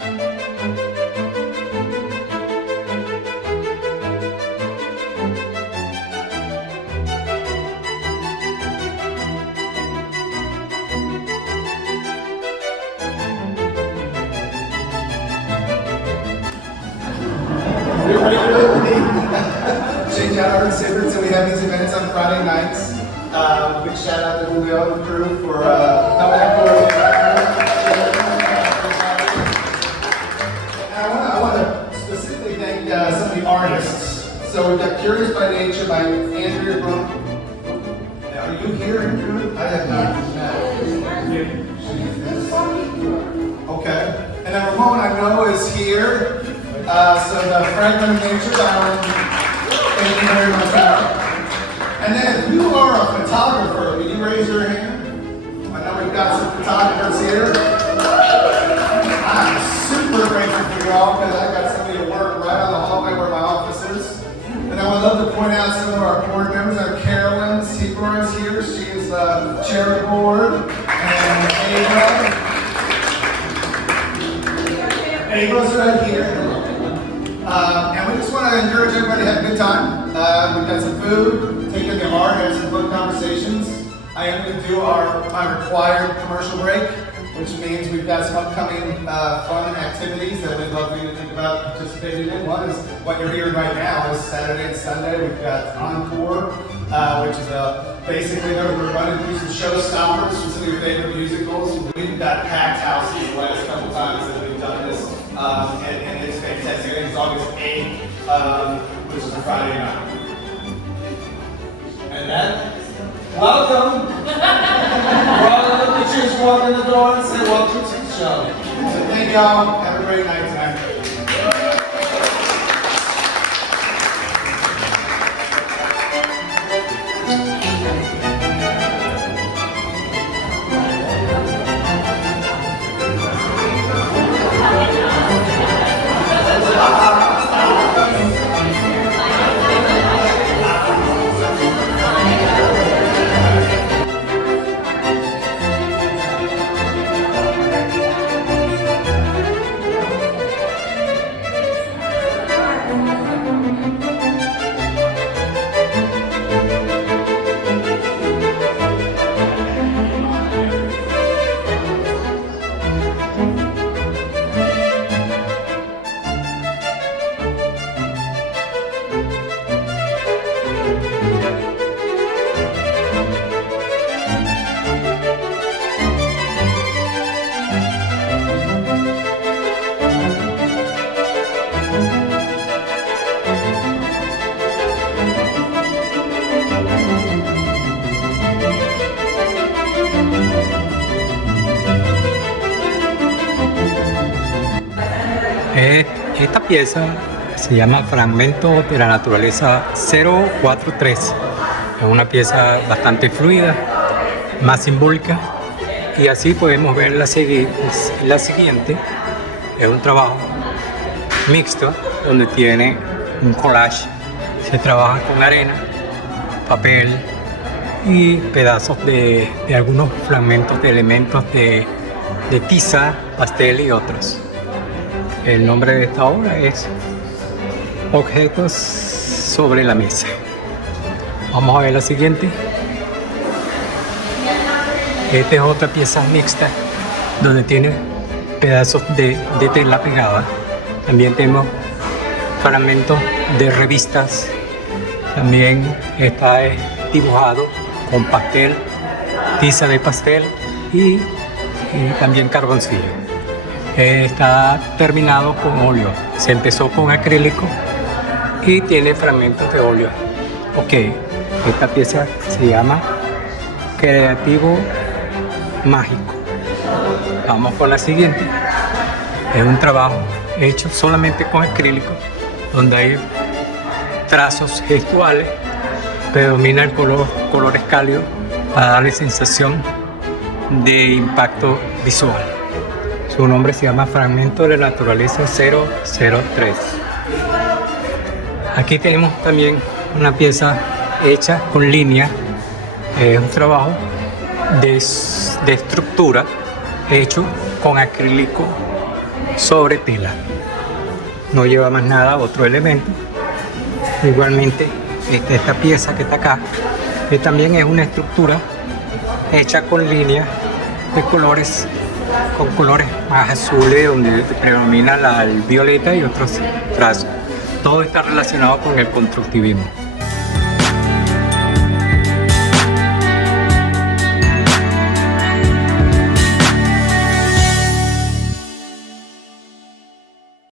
Change out our recipients, and we have these events on Friday nights. Big shout out to Julio and the crew for coming up for I want to specifically thank some of the artists. So we've got Curious by Nature by Andrea Brooke. Are you here, Andrew? I have not. Okay. And then Ramon, I know, is here. So the Fragment of Nature Island. Thank you very much. And then if you are a photographer, can you raise your hand? I know we've got some photographers here. I'm super grateful for y'all because I've got somebody to work right on the hallway where my office is. And I would love to point out some of our board members. Carolyn Seabrook is here. She is the chair of the board. And Ava's right here. And we just want to encourage everybody to have a good time. We've got some food, take in the art, have some fun conversations. I am going to do my required commercial break, which means we've got some upcoming fun activities that we'd love for you to think about participating in. One is what you're hearing right now is Saturday and Sunday. We've got Encore, which is basically we're running through some showstoppers from some of your favorite musicals. We've got packed houses the last couple times that we've done this, and it's fantastic. I think it's August 8th, which is a Friday night. And then, welcome! We're all going to look at you as walk in the door and say welcome to the show. So thank y'all. Have a great night tonight. Esta pieza se llama Fragmento de la Naturaleza 043. Es una pieza bastante fluida, más simbólica, y así podemos ver la siguiente. Es un trabajo mixto donde tiene un collage. Se trabaja con arena, papel y pedazos de algunos fragmentos de elementos de tiza, pastel y otros. El nombre de esta obra es Objetos sobre la mesa. Vamos a ver la siguiente. Esta es otra pieza mixta donde tiene pedazos de tela pegada. También tenemos fragmentos de revistas. También está dibujado con pastel, tiza de pastel y también carboncillo. Está terminado con óleo. Se empezó con acrílico y tiene fragmentos de óleo. Ok, esta pieza se llama Creativo Mágico. Vamos con la siguiente. Es un trabajo hecho solamente con acrílico, donde hay trazos gestuales, predomina el colores cálidos para darle sensación de impacto visual. Su nombre se llama Fragmento de la Naturaleza 003. Aquí tenemos también una pieza hecha con línea. Es un trabajo de estructura hecho con acrílico sobre tela. No lleva más nada, otro elemento. Igualmente, esta pieza que está acá, que también es una estructura hecha con líneas de colores, con colores más azules, donde predomina el violeta y otros trazos. Todo está relacionado con el constructivismo.